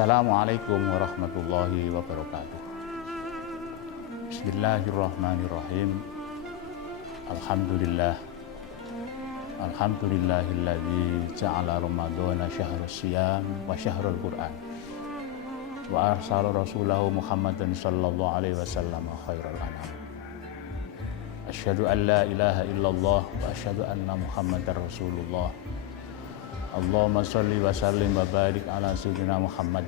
Assalamualaikum warahmatullahi wabarakatuh. Bismillahirrahmanirrahim. Alhamdulillah. Alhamdulillahilladzi ja'ala Ramadhana syahrus siyam wa syahrul Qur'an. Wa arsala rasulahu Muhammadan sallallahu alaihi wasallam khairal anam. Asyhadu an la ilaha illallah wa asyhadu anna Muhammadar Rasulullah. Allahumma sholli wa sallim wa barik ala sayyidina Muhammad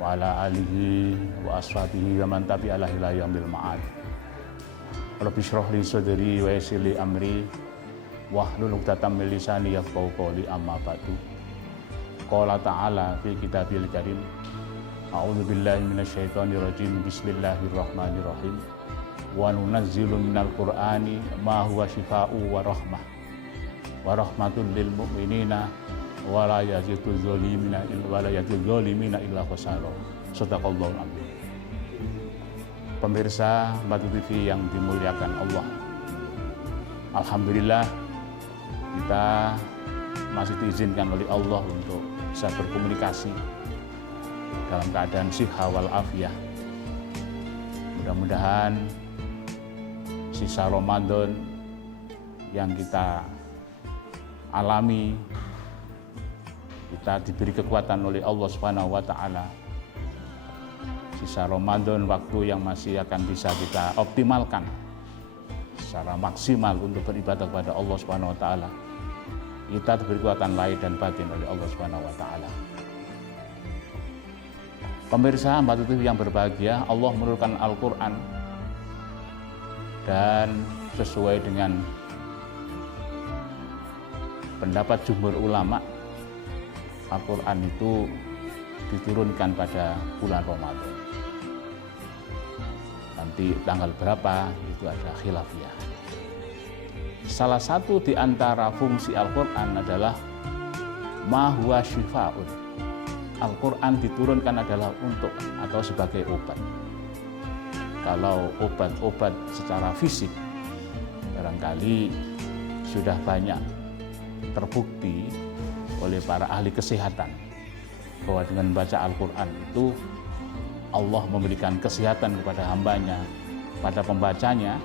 wa ala alihi wa ashabihi wa man tabi'alah ila yaumil ma'ad. Rabbi shrah li sadri wa yassir li amri wahlul 'uqdatam min lisani yafqahu qawli, amma ba'du. Qala ta'ala fi kitabil karim, a'udzu billahi minasyaitonir rajim, bismillahirrahmanirrahim. Wa nunazzilu minal qur'ani ma huwa syifaa'u wa rahmah wa rahmatul lil mu'minina wa la yazidul zalimina illa khasara. Shadaqallahul azim. Pemirsa Batu TV yang dimuliakan Allah, alhamdulillah kita masih diizinkan oleh Allah untuk bisa berkomunikasi dalam keadaan sihah wal afiyah. Mudah-mudahan sisa Ramadan yang kita alami, kita diberi kekuatan oleh Allah Subhanahu wa taala. Sisa Ramadan, waktu yang masih akan bisa kita optimalkan secara maksimal untuk beribadah kepada Allah Subhanahu wa taala. Kita diberi kekuatan lahir dan batin oleh Allah Subhanahu wa taala. Pemirsa Batu TV yang berbahagia, Allah menurunkan Al-Qur'an dan sesuai dengan pendapat jumhur ulama, Al-Quran itu diturunkan pada bulan Ramadan. Nanti tanggal berapa itu ada khilafiyah. Salah satu di antara fungsi Al-Quran adalah ma huwa syifa'un. Al-Quran diturunkan adalah untuk atau sebagai obat. Kalau obat-obat secara fisik barangkali sudah banyak terbukti oleh para ahli kesehatan bahwa dengan membaca Al-Quran itu Allah memberikan kesehatan kepada hambanya, pada pembacanya,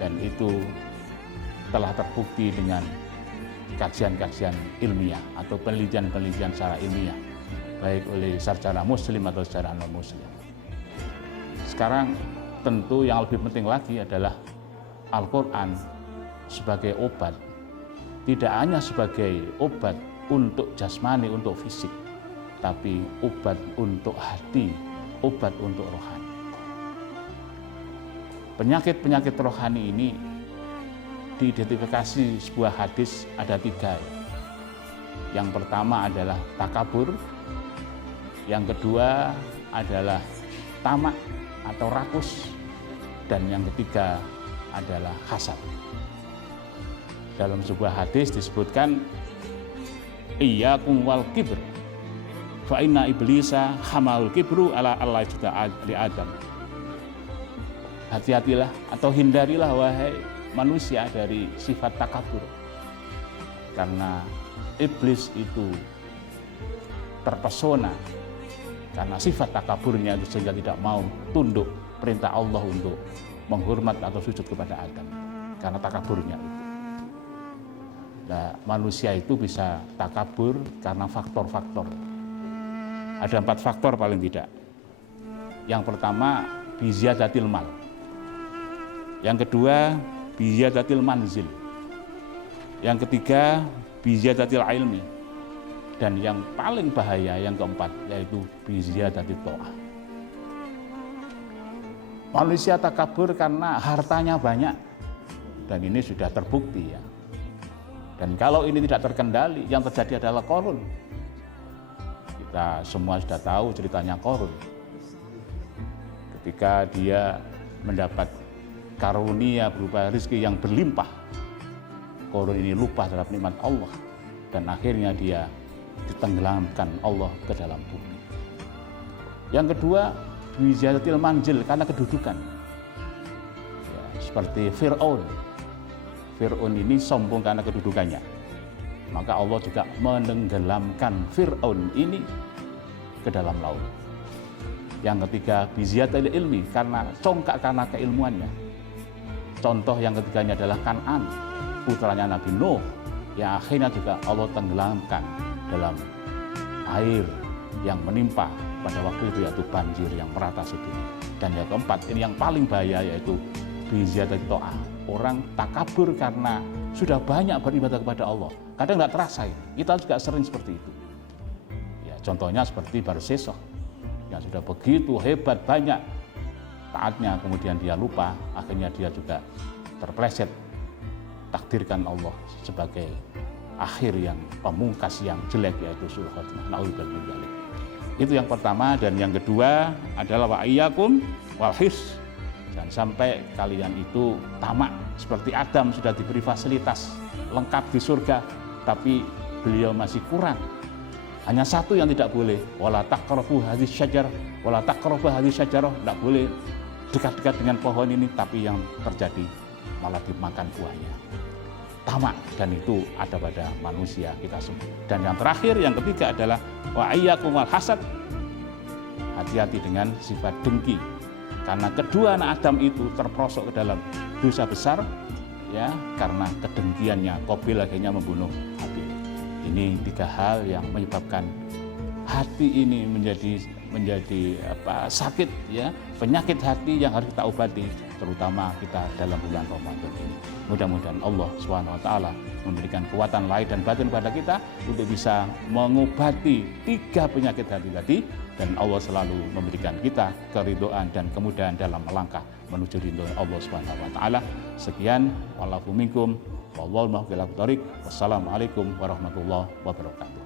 dan itu telah terbukti dengan kajian-kajian ilmiah atau penelitian-penelitian secara ilmiah, baik oleh secara muslim atau secara non-muslim. Sekarang tentu yang lebih penting lagi adalah Al-Quran sebagai obat, tidak hanya sebagai obat untuk jasmani, untuk fisik, tapi obat untuk hati, obat untuk rohani. Penyakit-penyakit rohani ini diidentifikasi sebuah hadis ada 3. Yang pertama adalah takabur, yang kedua adalah tamak atau rakus, dan yang ketiga adalah hasad. Dalam sebuah hadis disebutkan, iyyakum wal kibr fa inna iblisa hamalul kibru ala Allah li Adam. Hati-hatilah atau hindarilah wahai manusia dari sifat takabur, karena iblis itu terpesona karena sifat takaburnya itu, sehingga tidak mau tunduk perintah Allah untuk menghormat atau sujud kepada Adam karena takaburnya itu. Nah, manusia itu bisa takabur karena faktor-faktor. Ada 4 faktor paling tidak. Yang pertama, biziyadatil mal. Yang kedua, biziyadatil manzil. Yang ketiga, biziyadatil ilmi. Dan yang paling bahaya, yang keempat, yaitu biziyadatil ta'ah. Manusia takabur karena hartanya banyak. Dan ini sudah terbukti ya. Dan kalau ini tidak terkendali, yang terjadi adalah Qarun. Kita semua sudah tahu ceritanya Qarun. Ketika dia mendapat karunia berupa rezeki yang berlimpah, Qarun ini lupa terhadap nikmat Allah, dan akhirnya dia ditenggelamkan Allah ke dalam bumi. Yang kedua, biziyadatil manzil, karena kedudukan. Ya, seperti Fir'aun. Fir'aun ini sombong karena kedudukannya. Maka Allah juga menenggelamkan Fir'aun ini ke dalam laut. Yang ketiga, biziyatil ilmi, karena congkak karena keilmuannya. Contoh yang ketiganya adalah Kan'an, putranya Nabi Nuh, yang akhirnya juga Allah tenggelamkan dalam air yang menimpa pada waktu itu, yaitu banjir yang merata sedunia. Dan yang keempat, ini yang paling bahaya, yaitu biziyatil ta'ah. Orang takabur karena sudah banyak beribadah kepada Allah. Kadang nggak terasa ini. Kita juga sering seperti itu. Ya, contohnya seperti Barsesoh, yang sudah begitu hebat banyak taatnya, kemudian dia lupa, akhirnya dia juga terpleset, takdirkan Allah sebagai akhir yang pamungkas yang jelek, yaitu su'ul khotimah. Na'udzubillah min dzalik. Itu yang pertama. Dan yang kedua adalah wa iyyakum wal hirs. Jangan sampai kalian itu tamak seperti Adam, sudah diberi fasilitas lengkap di surga, tapi beliau masih kurang. Hanya satu yang tidak boleh, wala taqrabu hadhihi syajarah, wala taqrabu hadhihi syajarah, tidak boleh dekat-dekat dengan pohon ini, tapi yang terjadi malah dimakan buahnya. Tamak, dan itu ada pada manusia kita semua. Dan yang terakhir, yang ketiga adalah wa iyyakum wal hasad. Hati-hati dengan sifat dengki. Karena kedua anak Adam itu terperosok ke dalam dosa besar, ya, karena kedengkiannya. Qabil akhirnya membunuh Habil. Ini tiga hal yang menyebabkan hati ini menjadi sakit, ya, penyakit hati yang harus kita obati, terutama kita dalam bulan Ramadan ini. Mudah-mudahan Allah SWT memberikan kekuatan lahir dan batin pada kita untuk bisa mengobati tiga penyakit hati tadi, dan Allah selalu memberikan kita keridhaan dan kemudahan dalam melangkah menuju ridho Allah SWT. Sekian, wallahu minkum, wallahu muwaffiq ila thoriq. Wassalamualaikum warahmatullahi wabarakatuh.